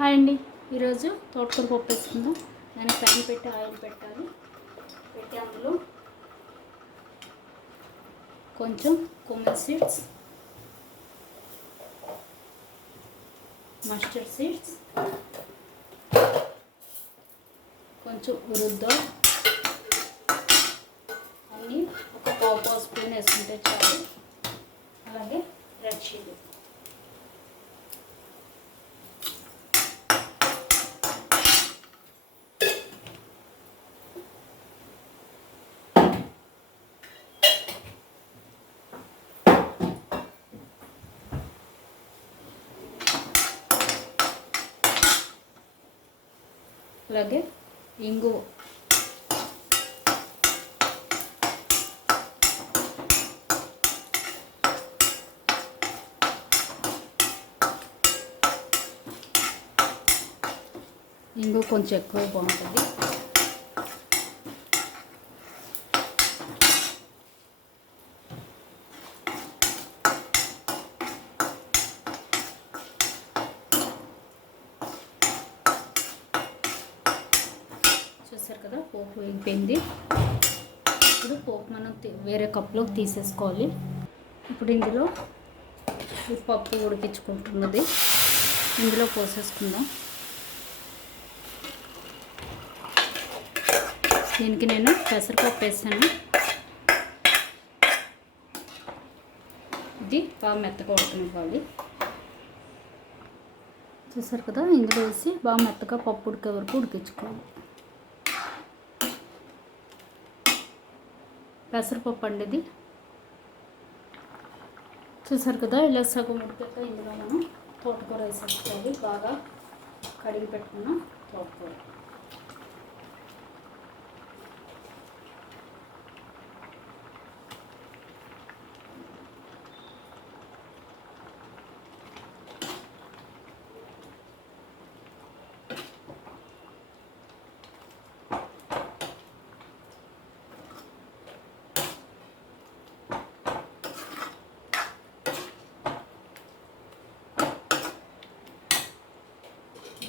Hi అండి. ఈరోజు తోటకూర పప్పు వేసుకుందాం. దానికి ప్యాన్ పెట్టి ఆయిల్ పెట్టాలి. పెట్టి అందులో కొంచెం కుమిన్ సీడ్స్, మస్టర్డ్ సీడ్స్, కొంచెం ఉరుద్ద అన్నీ ఒక పావు స్పూన్ వేసుకుంటే చాలు. అలాగే రెడ్ చిల్లీ. అలాగే ఇంగువ, ఇంగువ కొంచెం ఎక్కువ బాగుంటుంది. చూసారు కదా, పోపు వేగిపోయింది. ఇప్పుడు పోపు మనం వేరే కప్లోకి తీసేసుకోవాలి. ఇప్పుడు ఇందులో ఈ పప్పు ఉడికించుకుంటున్నది ఇందులో పోసేసుకుందాం. దీనికి నేను పెసరపప్పు వేసాను. ఇది బాగా మెత్తగా ఉడకనివ్వాలి. చూసారు కదా, ఇందులో వేసి బాగా మెత్తగా పప్పు ఉడికే వరకు ఉడికించుకోవాలి. పెసరపప్పు అండి ఇది. చూసారు కదా, ఇలా సగం ఉడికాక ఇందులో మనం తోటకూర వేసేసుకోవాలి. బాగా కడిగి పెట్టుకున్న తోటకూర.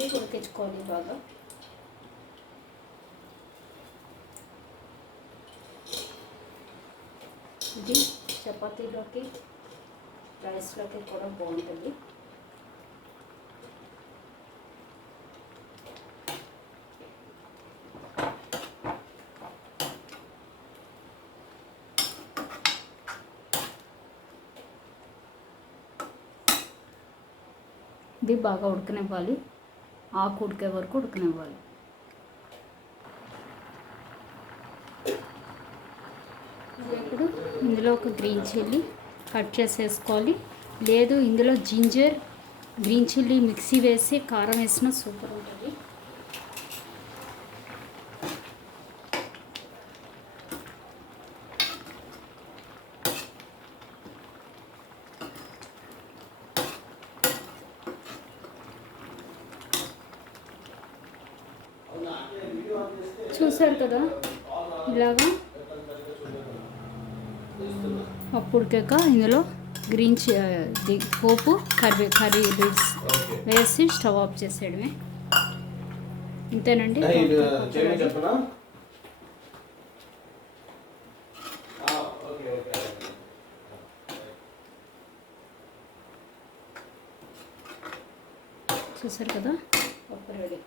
ఇది ఉడికించుకోవాలి బాగా. ఇది చపాతీలోకి, రైస్లోకి కూడా బాగుంటుంది. ఇది బాగా ఉడకనివ్వాలి. ఆకు ఉడికే వరకు ఉడకనివ్వాలి. ఇప్పుడు ఇందులో ఒక గ్రీన్ చిల్లీ కట్ చేసేసుకోవాలి. లేదు ఇందులో జింజర్, గ్రీన్ చిల్లీ మిక్సీ వేసి కారం వేసినా సూపర్ ఉంటుంది. చూసారు కదా, ఇలాగా పప్పు ఉడికాక ఇందులో గ్రీన్ పోపు, కర్రీ లీవ్స్ వేసి స్టవ్ ఆఫ్ చేసేయడమే. ఇంతేనండి. చూసారు కదా, పప్పు రెడీ.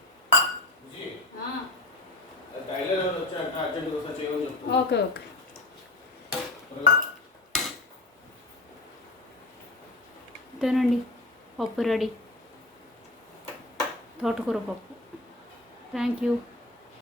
Okay okay. అంతేనండి, పప్పు రెడీ. తోటకూర పప్పు. Thank you.